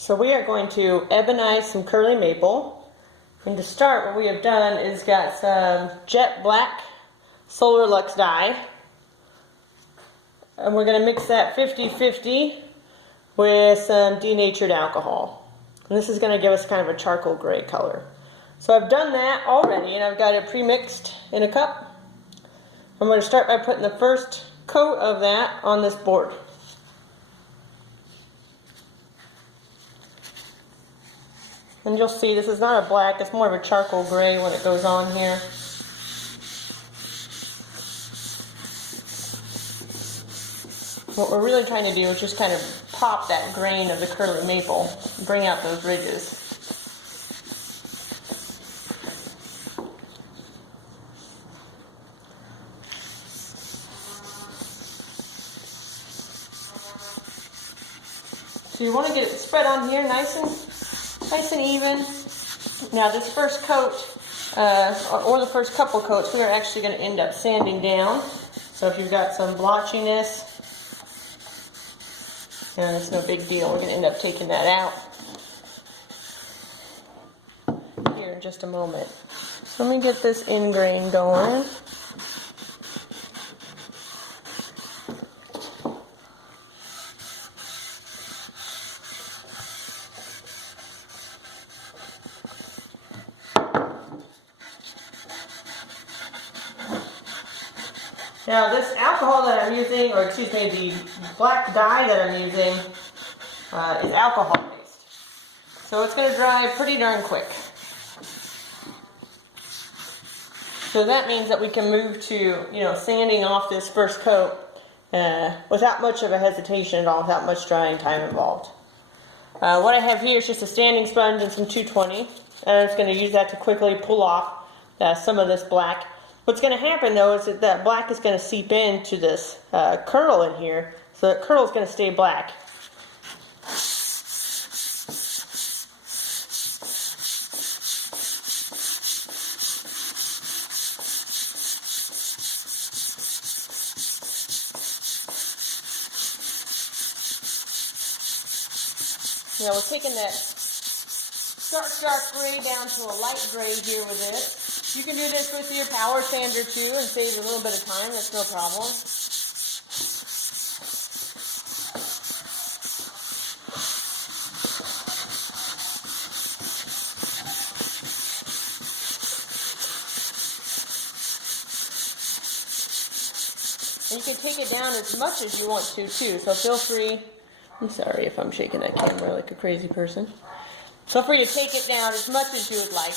So we are going to ebonize some curly maple. And to start, what we have done is got some jet black solar lux dye. And we're going to mix that 50-50 with some denatured alcohol. And this is going to give us kind of a charcoal gray color. So I've done that already, and I've got it pre-mixed in a cup. I'm going to start by putting the first coat of that on this board. And you'll see this is not a black, it's more of a charcoal gray when it goes on here. What we're really trying to do is just kind of pop that grain of the curly maple, bring out those ridges. So you want to get it spread on here nice and even. Now this first coat, or the first couple coats, we are actually going to end up sanding down. So if you've got some blotchiness, and it's no big deal, we're going to end up taking that out here in just a moment. So let me get this end grain going. Now this alcohol that I'm using, or excuse me, the black dye that I'm using is alcohol based. So it's going to dry pretty darn quick. So that means that we can move to, sanding off this first coat without much of a hesitation at all, without much drying time involved. What I have here is just a sanding sponge and some 220, and I'm just going to use that to quickly pull off some of this black. What's going to happen though is that black is going to seep into this curl in here, so that curl is going to stay black. Now we're taking that dark gray down to a light gray here with this. You can do this with your power sander too and save a little bit of time, that's no problem. And you can take it down as much as you want to too, so feel free. I'm sorry if I'm shaking that camera like a crazy person. Feel free to take it down as much as you would like.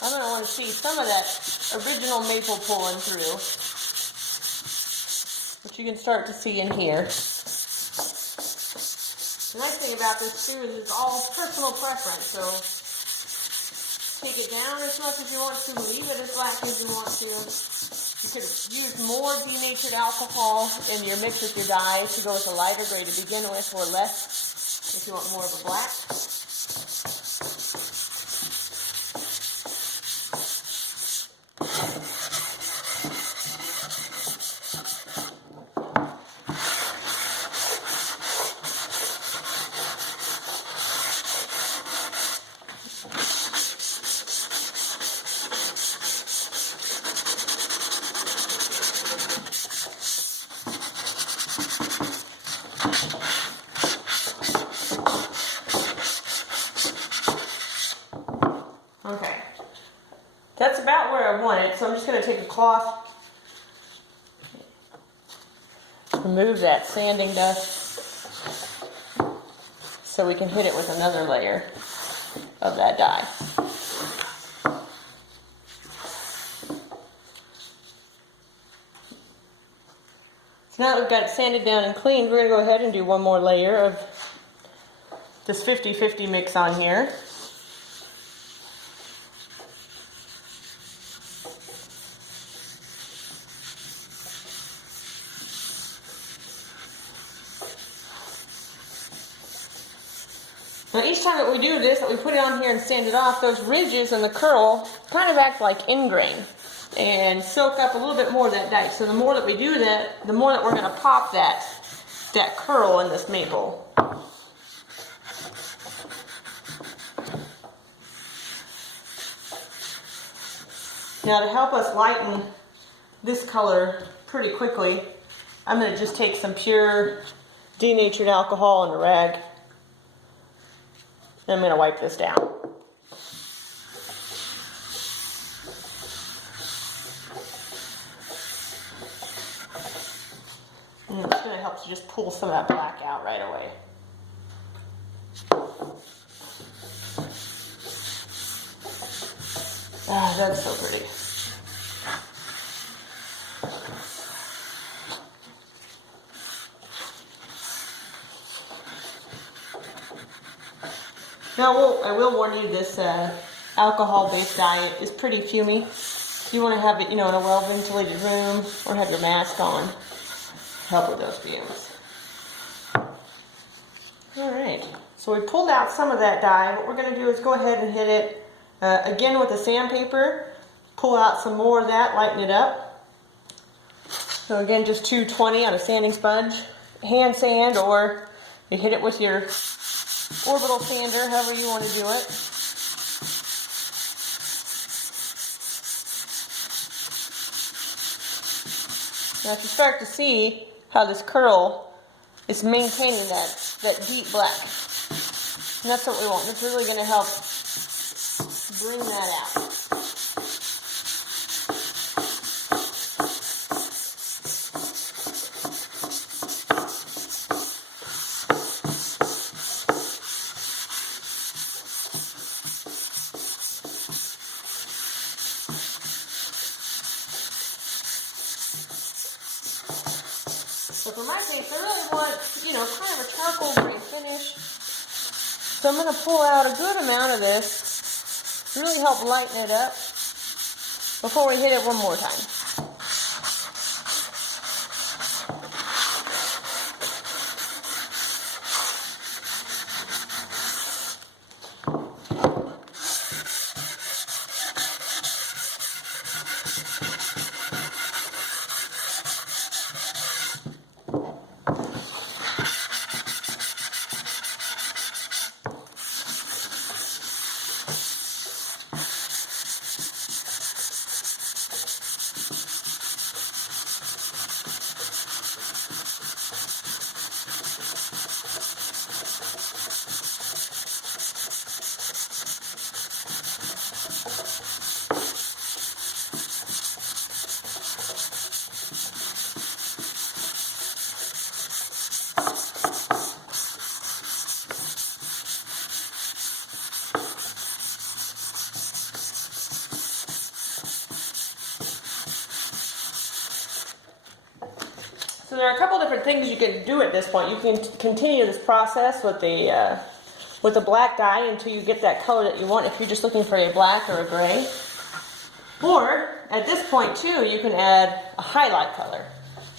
I'm going to want to see some of that original maple pulling through, which you can start to see in here. The nice thing about this too is it's all personal preference, so take it down as much as you want to, leave it as black as you want to. You could use more denatured alcohol in your mix with your dye to go with a lighter gray to begin with, or less if you want more of a black. Okay, that's about where I want it, so I'm just going to take a cloth, remove that sanding dust, so we can hit it with another layer of that dye. So now that we've got it sanded down and cleaned, we're going to go ahead and do one more layer of this 50-50 mix on here. Now each time that we do this, that we put it on here and sand it off, those ridges and the curl kind of act like ingrain and soak up a little bit more of that dye. So the more that we do that, the more that we're going to pop that that curl in this maple. Now to help us lighten this color pretty quickly, I'm going to just take some pure denatured alcohol in a rag, and I'm going to wipe this down. And it's going to help to just pull some of that black out right away. Ah, that's so pretty. Now, I will warn you, this alcohol-based dye is pretty fumy. You want to have it, in a well-ventilated room, or have your mask on. Help with those fumes. All right. So we pulled out some of that dye. What we're going to do is go ahead and hit it again with the sandpaper. Pull out some more of that, lighten it up. So again, just 220 on a sanding sponge. Hand sand, or you hit it with your orbital sander, however you want to do it. Now if you start to see how this curl is maintaining that deep black. And that's what we want. It's really going to help bring that out. So for my case, I really want, kind of a charcoal gray finish. So I'm going to pull out a good amount of this, really help lighten it up before we hit it one more time. So there are a couple different things you can do at this point. You can continue this process with the black dye until you get that color that you want, if you're just looking for a black or a gray. Or at this point too, you can add a highlight color.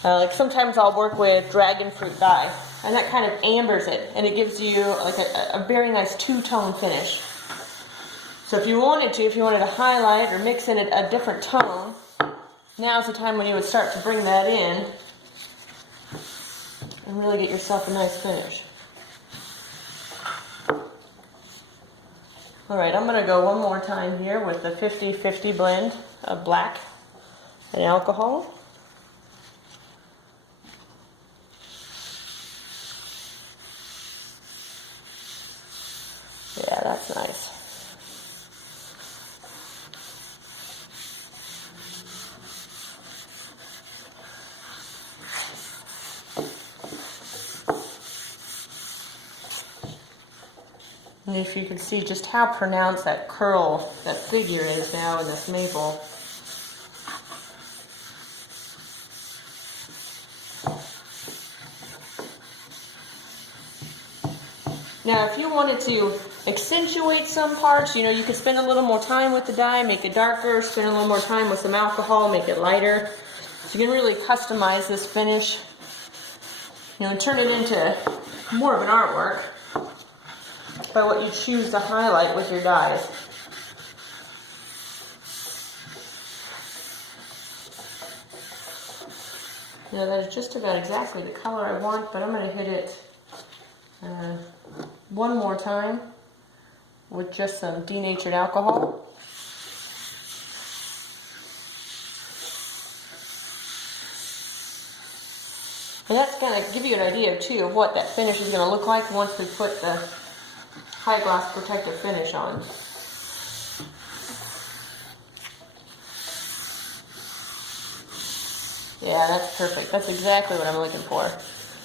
Like sometimes I'll work with dragon fruit dye, and that kind of ambers it, and it gives you like a very nice two-tone finish. So if you wanted to highlight or mix in a different tone, now's the time when you would start to bring that in and really get yourself a nice finish. Alright, I'm going to go one more time here with the 50-50 blend of black and alcohol. Yeah, that's nice. And if you can see just how pronounced that curl, that figure is now in this maple. Now if you wanted to accentuate some parts, you could spend a little more time with the dye, make it darker, spend a little more time with some alcohol, make it lighter. So you can really customize this finish, and turn it into more of an artwork by what you choose to highlight with your dyes. Now that is just about exactly the color I want, but I'm going to hit it one more time with just some denatured alcohol. And that's going to give you an idea too of what that finish is going to look like once we put the high gloss protective finish on. Yeah, that's perfect. That's exactly what I'm looking for.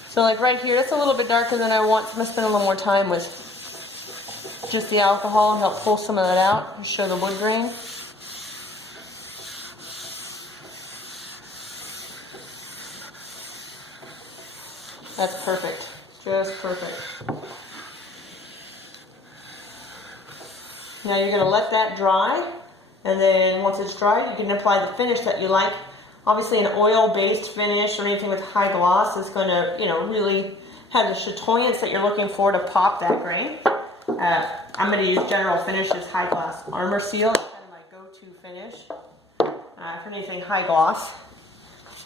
So like right here, that's a little bit darker than I want, so I'm going to spend a little more time with just the alcohol and help pull some of that out and show the wood grain. That's perfect. Just perfect. Now you're going to let that dry, and then once it's dry, you can apply the finish that you like. Obviously an oil-based finish or anything with high gloss is going to, really have the chatoyance that you're looking for to pop that grain. I'm going to use General Finishes High Gloss Armor Seal. It's kind of my go-to finish for anything high gloss.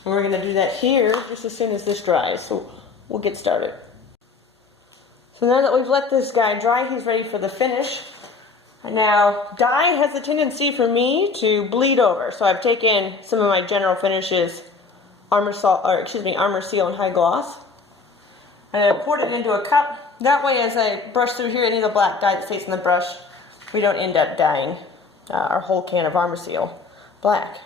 And we're going to do that here just as soon as this dries. So we'll get started. So now that we've let this guy dry, he's ready for the finish. Now, dye has a tendency for me to bleed over, so I've taken some of my General Finishes Armor Seal and High Gloss, and I poured it into a cup. That way, as I brush through here, any of the black dye that stays in the brush, we don't end up dyeing our whole can of Armor Seal black.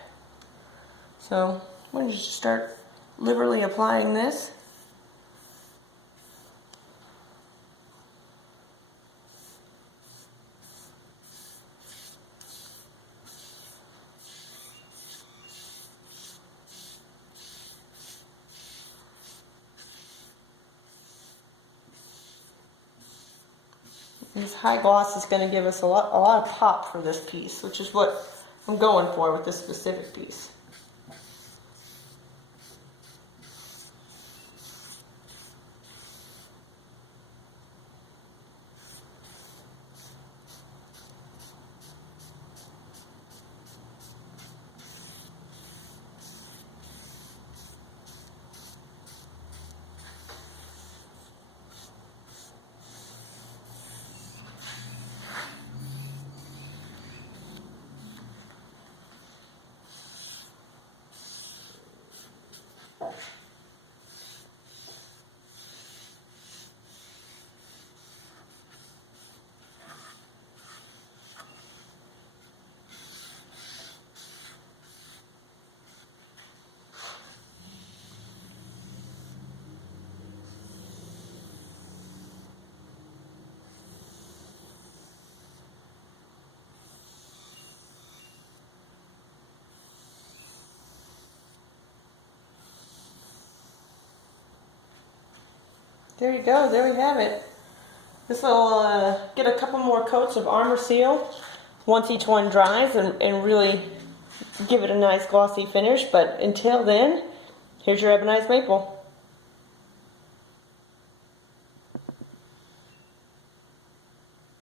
So, I'm going to just start liberally applying this. This high gloss is going to give us a lot of pop for this piece, which is what I'm going for with this specific piece. There you go, there we have it. This will get a couple more coats of Armor Seal once each one dries and really give it a nice glossy finish. But until then, here's your Ebonized Maple.